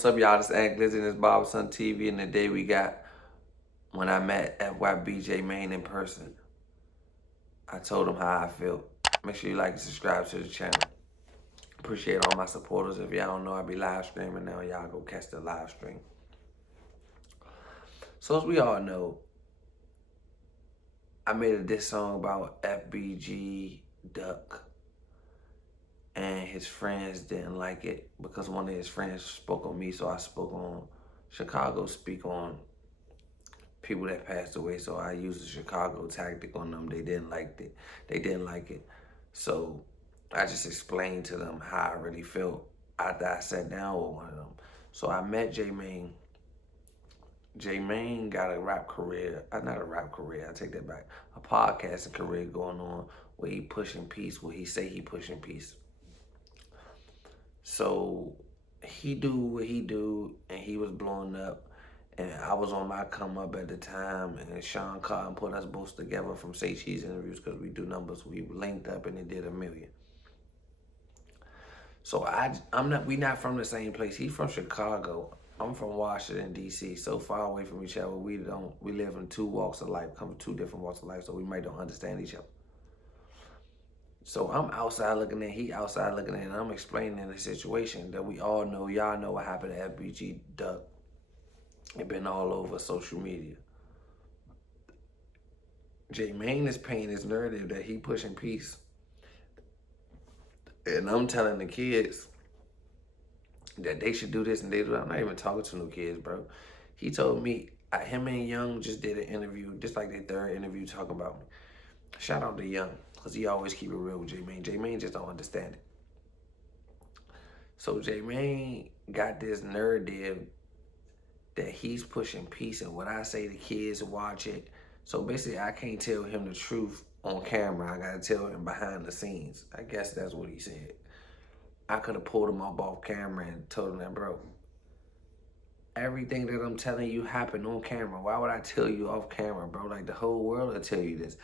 what's up, y'all? This Ant Glizzy and this Barberson TV, and today we got when I met FYB jmane in person. I told him how I felt. Make sure you like and subscribe to the channel. Appreciate all my supporters. If y'all don't know, I be live streaming now. Y'all go catch the live stream. So as we all know, I made a diss song about FBG Duck, and his friends didn't like it because one of his friends spoke on me, so I spoke on Chicago speak on people that passed away, so I used the Chicago tactic on them. They didn't like it. So I just explained to them how I really felt after I sat down with one of them. So I met jmane. Jmane got a rap career, not a rap career, I take that back, a podcasting career going on where he pushing peace, where he say he pushing peace. So he do what he do, and he was blowing up, and I was on my come up at the time, and Sean Cotton put us both together from Say Cheese interviews because we do numbers. We linked up and it did 1 million. So we not from the same place. He's from Chicago. I'm from Washington, D.C., so far away from each other. We live in two walks of life, come from two different walks of life, so we might don't understand each other. So I'm outside looking in, he outside looking in, and I'm explaining the situation that we all know. Y'all know what happened to FBG Duck. It been all over social media. jmane is painting his narrative that he pushing peace. And I'm telling the kids that they should do this and they do that. I'm not even talking to no kids, bro. He told me, him and Young just did an interview, just like their third interview talking about me. Shout out to Young, because he always keep it real with jmane. Jmane just don't understand it. So jmane got this narrative that he's pushing peace, and when I say the kids watch it, so basically I can't tell him the truth on camera. I gotta tell him behind the scenes. I guess that's what he said. I could have pulled him up off camera and told him that, bro, everything that I'm telling you happened on camera. Why would I tell you off camera, bro? Like, the whole world will tell you this.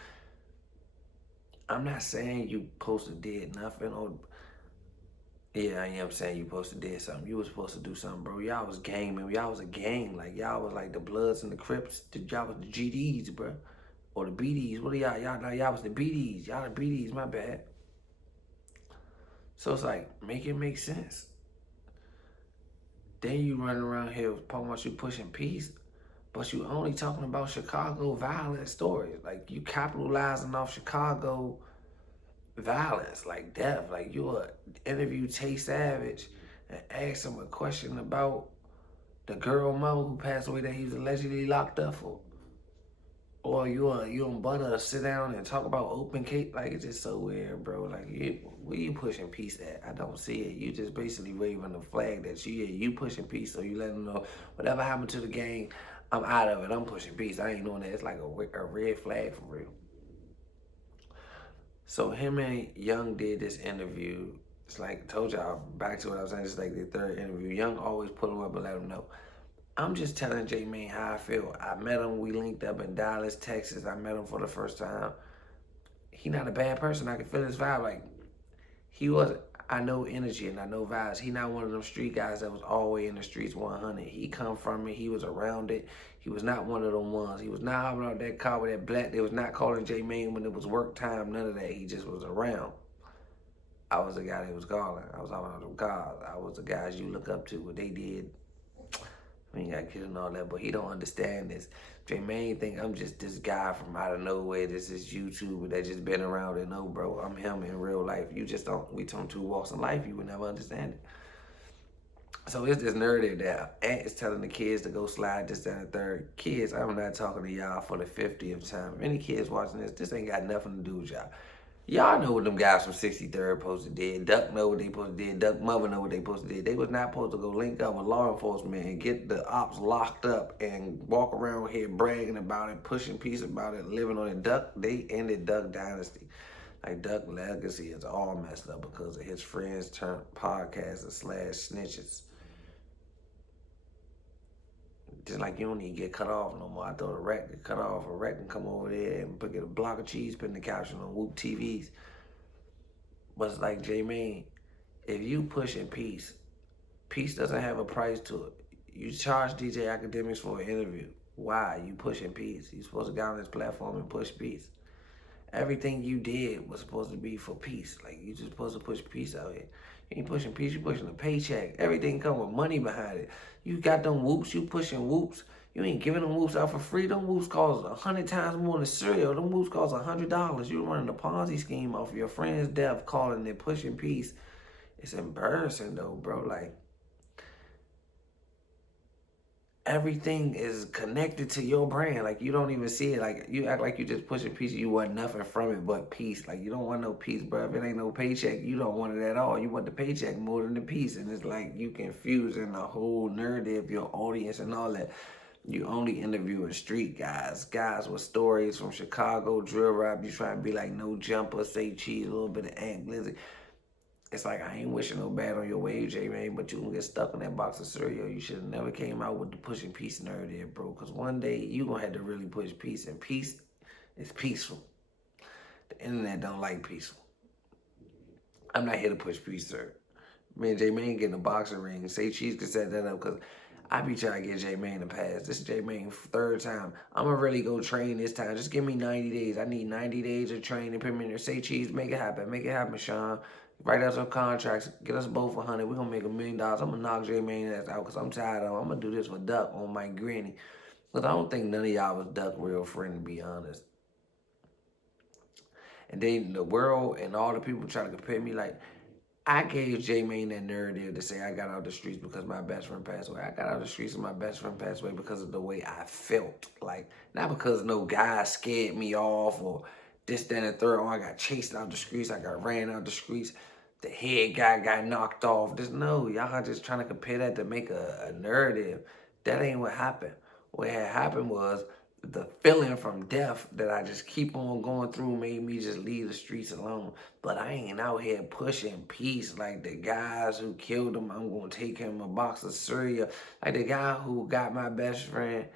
I'm not saying you supposed to did nothing, or yeah, I am saying you supposed to did something. You was supposed to do something, bro. Y'all was gaming. Y'all was a gang. Like, y'all was like the Bloods and the Crips. Y'all was the GDs, bro. Or the BDs. What are y'all? Y'all was the BDs. Y'all the BDs, my bad. So it's like, make it make sense. Then you running around here talking about you pushing peace, but you only talking about Chicago violent stories. Like, you capitalizing off Chicago violence, like death. Like, you interview Tay Savage and ask him a question about the girl mother who passed away that he was allegedly locked up for. Or you and Butter sit down and talk about open case. Like, it's just so weird, bro. Like, where you pushing peace at? I don't see it. You just basically waving the flag that you pushing peace, so you letting them know whatever happened to the gang, I'm out of it. I'm pushing peace. I ain't doing that. It's like a red flag for real. So him and Young did this interview. It's like, I told y'all, back to what I was saying, it's like the third interview. Young always pull him up and let him know. I'm just telling jmane how I feel. I met him, we linked up in Dallas, Texas. I met him for the first time. He not a bad person. I can feel his vibe. Like, I know energy and I know vibes. He not one of them street guys that was always in the streets 100. He come from it. He was around it. He was not one of them ones. He was not hopping out that car with that black. They was not calling jmane when it was work time. None of that. He just was around. I was the guy that was calling. I was hopping out them cars. I was the guys you look up to, what they did. I ain't got kids and all that, but he don't understand this. jmane think I'm just this guy from out of nowhere. This is YouTuber that just been around and no, bro, I'm him in real life. You just don't, we turn two walks in life, you would never understand it. So it's this narrative that Ant is telling the kids to go slide this, that, and the third. Kids, I'm not talking to y'all for the 50th time. If any kids watching this ain't got nothing to do with y'all. Y'all know what them guys from 63rd supposed to did. Duck know what they supposed to did. Duck mother know what they supposed to did. They was not supposed to go link up with law enforcement and get the ops locked up and walk around here bragging about it, pushing peace about it, living on it. Duck, they ended Duck Dynasty. Like, Duck legacy is all messed up because of his friends turned podcasters / snitches. Just like you don't need to get cut off no more. I thought a wreck get cut off. A wreck can come over there and get a block of cheese, put in the caption on Whoop TVs. But it's like, jmane, if you pushing peace, Peace doesn't have a price to it. You charge DJ Academics for an interview. Why? You pushing peace. You supposed to get on this platform and push peace. Everything you did was supposed to be for peace. Like you just supposed to push peace out here. You ain't pushing peace, you pushing a paycheck. Everything come with money behind it. You got them whoops, you pushing whoops. You ain't giving them whoops out for free. Them whoops cost 100 times more than cereal. Them whoops cost $100. You running a Ponzi scheme off of your friend's death, calling it pushing peace. It's embarrassing though, bro. Like everything is connected to your brand. Like you don't even see it. Like you act like you just pushing peace. You want nothing from it but peace. Like you don't want no peace, bro. If it ain't no paycheck, you don't want it at all. You want the paycheck more than the peace. And it's like you confusing the whole narrative, your audience and all that. You only interviewing street guys with stories from Chicago, drill rap. You trying to be like no jumper, say cheese, a little bit of Ant Glizzy. It's like I ain't wishing no bad on your wage, jmane, but you gonna get stuck in that box of cereal. You should have never came out with the pushing peace narrative, bro. Cause one day you gonna have to really push peace, and peace is peaceful. The internet don't like peaceful. I'm not here to push peace, sir. Me and J-Mane getting a boxing ring. Say Cheese could set that up because I be trying to get J-Mane to pass. This is J-Mane's third time. I'm going to really go train this time. Just give me 90 days. I need 90 days of training. Put me in there. Say Cheese, make it happen. Make it happen, Sean. Write out some contracts. Get us both 100. We're going to make $1,000,000. I'm going to knock J-Mane ass out because I'm tired of him. I'm going to do this for Duck on my granny. Because I don't think none of y'all was Duck real friend, to be honest. And then the world and all the people try to compare me like, I gave J-Mane that narrative to say I got out the streets because my best friend passed away. I got out the streets and my best friend passed away because of the way I felt. Like, not because no guy scared me off or this, that, and the third. Oh, I got chased out the streets. I got ran out the streets. The head guy got knocked off. Just no, y'all just trying to compare that to make a narrative. That ain't what happened. What had happened was the feeling from death that I just keep on going through made me just leave the streets alone. But I ain't out here pushing peace like the guys who killed him. I'm gonna take him a box of cereal. Like the guy who got my best friend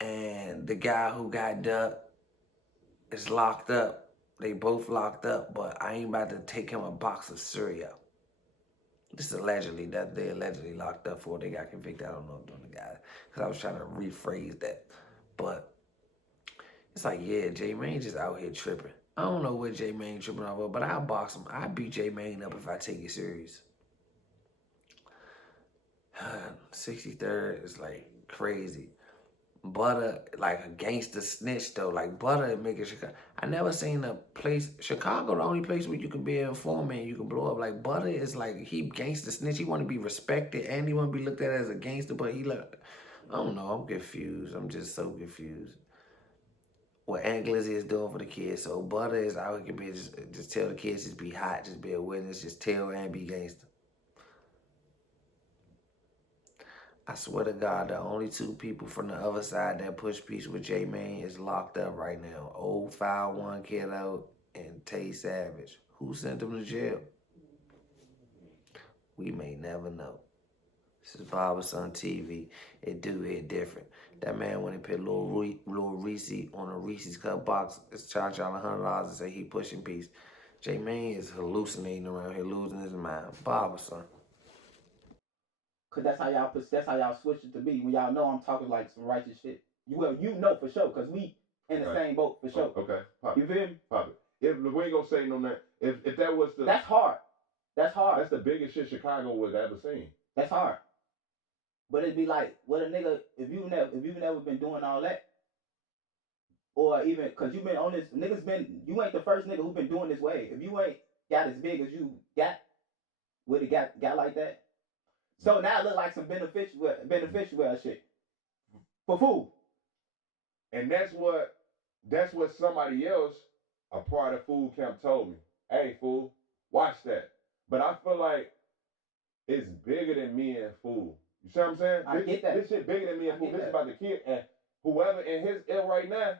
and the guy who got Duck is locked up. They both locked up, but I ain't about to take him a box of cereal. This is allegedly that they allegedly locked up for. They got convicted. I don't know doing the guy because I was trying to rephrase that, but it's like yeah, J-Mane just out here tripping. I don't know what J-Mane tripping off of, but I'll box him. I beat J-Mane up if I take it serious. 63rd is like crazy. Butter, like a gangster snitch though. Like Butter making Chicago. I never seen a place, Chicago the only place where you can be an informant and you can blow up. Like Butter is like, he gangster snitch. He want to be respected and he want to be looked at as a gangster, but he like, I don't know, I'm confused. I'm just so confused. What Aunt Glizzy is doing for the kids. So Butter is out here, be just tell the kids, just be hot, just be a witness, just tell and be gangster. I swear to God, the only two people from the other side that push peace with J-Mane is locked up right now. Old File One Kiddo and Tay Savage. Who sent them to jail? We may never know. This is Barberson TV. It do hit different. That man went and put Lil Reese on a Reese's Cup box. It's charge y'all $100 and say he pushing peace. J-Mane is hallucinating around here, losing his mind. Barberson. Cause that's how y'all switch it to be. When y'all know I'm talking like some righteous shit. You know for sure, cause we in the same boat for sure. Okay, pop You it, feel me? pop it. If we ain't gonna say no that, if that was the That's hard. That's hard. that's the biggest shit Chicago would ever seen. That's hard. But it'd be like, what a nigga, if you never been doing all that, or even cause you been on this, you ain't the first nigga who been doing this way. If you ain't got as big as you got, would it got like that? So now it look like some beneficial shit for food. And that's what somebody else, a part of food camp, told me. Hey, fool, watch that. But I feel like it's bigger than me and food. You see what I'm saying? I get that. This shit bigger than me and I food. get This is that. about the kid and whoever in his ill right now.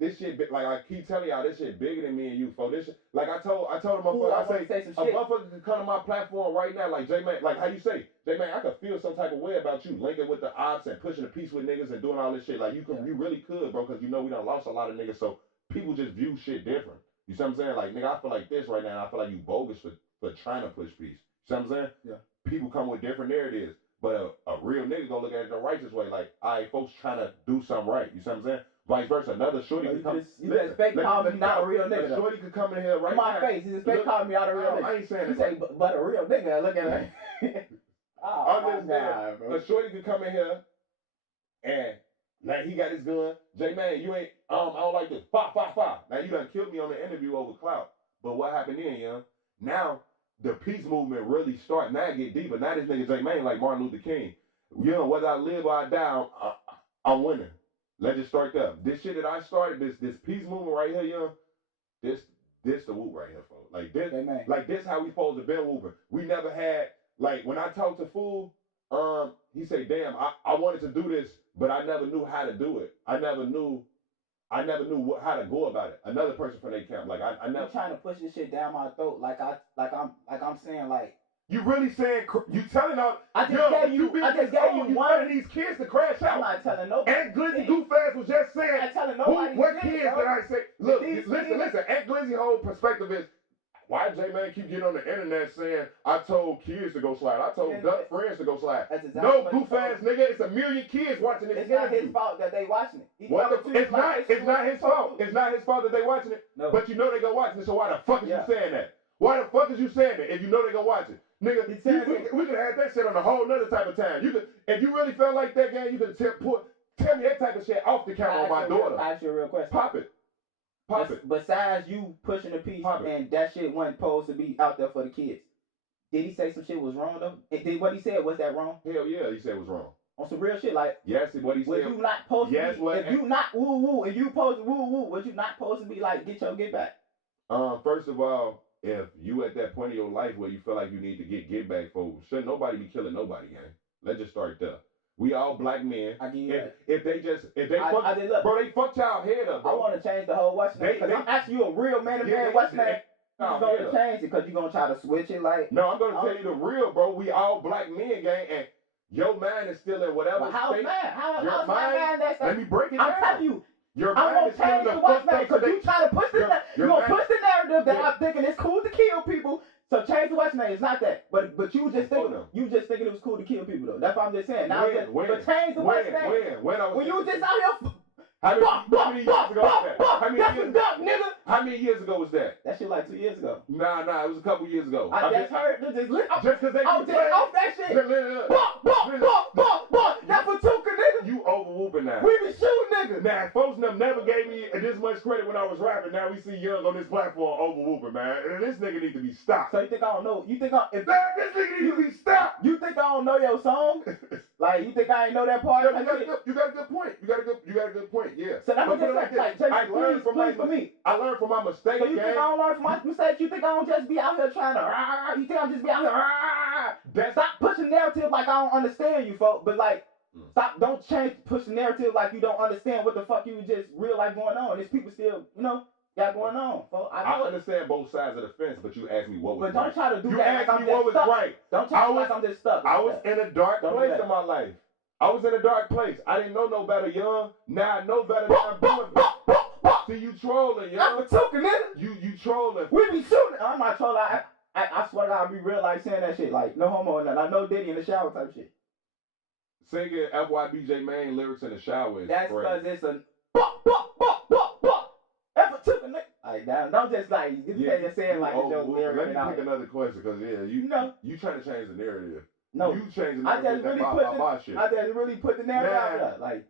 This shit, like I keep telling y'all, this shit bigger than me and you, folks. This shit, like I told a Ooh, motherfucker, I I want say, to say some a shit. motherfucker can come to my platform right now, like J-Man, like how you say, J-Man, I could feel some type of way about you linking with the ops and pushing the peace with niggas and doing all this shit. Like you really could, bro, because you know we done lost a lot of niggas, so people just view shit different. You see what I'm saying? Like nigga, I feel like this right now, and I feel like you bogus for for trying to push peace. See what I'm saying? Yeah. People come with different narratives, but a real nigga gonna look at it the righteous way, like, all right, folks trying to do something right. You see what I'm saying? Vice versa. Another shorty could come. You just fake calling me not a real nigga. A shorty could come in here right in my now. face. You just fake calling me not a real nigga. I ain't saying you that. say, but a real nigga. Look at it. Oh my God, bro. A shorty could come in here and like he got his gun. J-Man, you ain't. I don't like this. Fa. Now you done killed me on the interview over clout. But what happened then, young? Now the peace movement really start. Now it get deeper. Now this nigga J-Man like Martin Luther King. You know, whether I live or I die, I'm winning. Let's just start there. This shit that I started, this peace movement right here, young. This the whoop right here, folks. Like this how we supposed to been whooping. We never had, like, when I talked to Fool, he said, damn, I wanted to do this, but I never knew how to do it. I never knew how to go about it. Another person from their camp, like I never. You trying to push this shit down my throat, like I'm saying, like. You really saying, you telling all. I just gave you one of these kids to crash out. I'm not telling nobody. Aunt Glizzy Goofass was just saying. I'm not telling nobody. What kids did I say? Look, listen. Kids. Aunt Glizzy whole perspective is, why J-Man keep getting on the internet saying, I told kids to go slide. I told duck friends to go slide. Exactly no, goof ass nigga, it's a million kids watching this. It's not his fault that they watching it. It's not his fault. It's not his fault that they watching it. No. But you know they go watching it, so why the fuck is you saying that? Why the fuck is you saying that if you know they go watch it? Nigga, we could have had that shit on a whole nother type of time. You could, if you really felt like that game, you could tell me that type of shit off the camera on my daughter. I ask you a real question. Pop it. Besides you pushing the piece and that shit wasn't supposed to be out there for the kids, did he say some shit was wrong though? And did what he said, was that wrong? Hell yeah, he said it was wrong. On some real shit, like, yes, what he said. Was you not supposed to be, if you not woo, if you supposed to woo, was you not supposed to be like, get back? First of all, if you at that point in your life where you feel like you need to get back, folks, shouldn't nobody be killing nobody, gang. Let's just start there. We all black men. I give you that. If they fucked y'all head up, bro. I want to change the whole Western name because I'm asking you a real man Western name. You're going to change it because you're going to try to switch it like. No, I'm going to tell you the real, bro. We all black men, gang, and your mind is still in whatever but how's state. How's my mind that's let me break it down. I'm telling you. Your I'm mind is still in the fucked up because you trying to push this. You're going to push the narrative that I'm thinking it's cool to kill people. So change the Western name. It's not that. But you just thinking it was cool to kill people though. That's what I'm just saying. Now but change the Western name. When you just out here. How many years ago was that? How many years ago was that? That shit like 2 years ago. Nah, it was a couple years ago. I just heard just because they off that shit. That's for Tuka, nigga. You over whooping now. We be shooting niggas. Nah, folks never gave me this much credit when I was rapping. Now we see Young on this platform over whooping, man. And this nigga need to be stopped. So you think I don't know? You think this nigga need to be stopped? You think I don't know your song? Like you think I ain't know that part? You got a good point. You got a good point. Yeah. So that's what I learned from I learned from my mistakes. So you think I don't learn from my mistakes? You think I don't just be out here trying to? You think I'm just be out here? Stop pushing narrative like I don't understand you, folks. But like, don't push the narrative like you don't understand what the fuck you just real life going on. There's people still, got going on, folks. I understand both sides of the fence, but you asked me what was right. But don't try to do you that like I'm just what stuck. Was right. Don't try to like I'm just stuck. I was in a dark place in my life. I was in a dark place. I didn't know no better, Young. Now I know better. Now I'm doing better. See, you trolling, Young. I'm a token, nigga. You trolling. We be shooting. I'm not trolling. I swear to God, I be real like saying that shit. Like, no homo and nothing. I know Diddy in the shower type shit. Singing FYB Jmane lyrics in the shower is that's crazy. Because it's a Ever took a nigga. Like, don't just like, you're saying like a joke lyric. Let me pick another question, because, you trying to change the narrative. No, you change the I just narrative. really put the narrative out there. Like,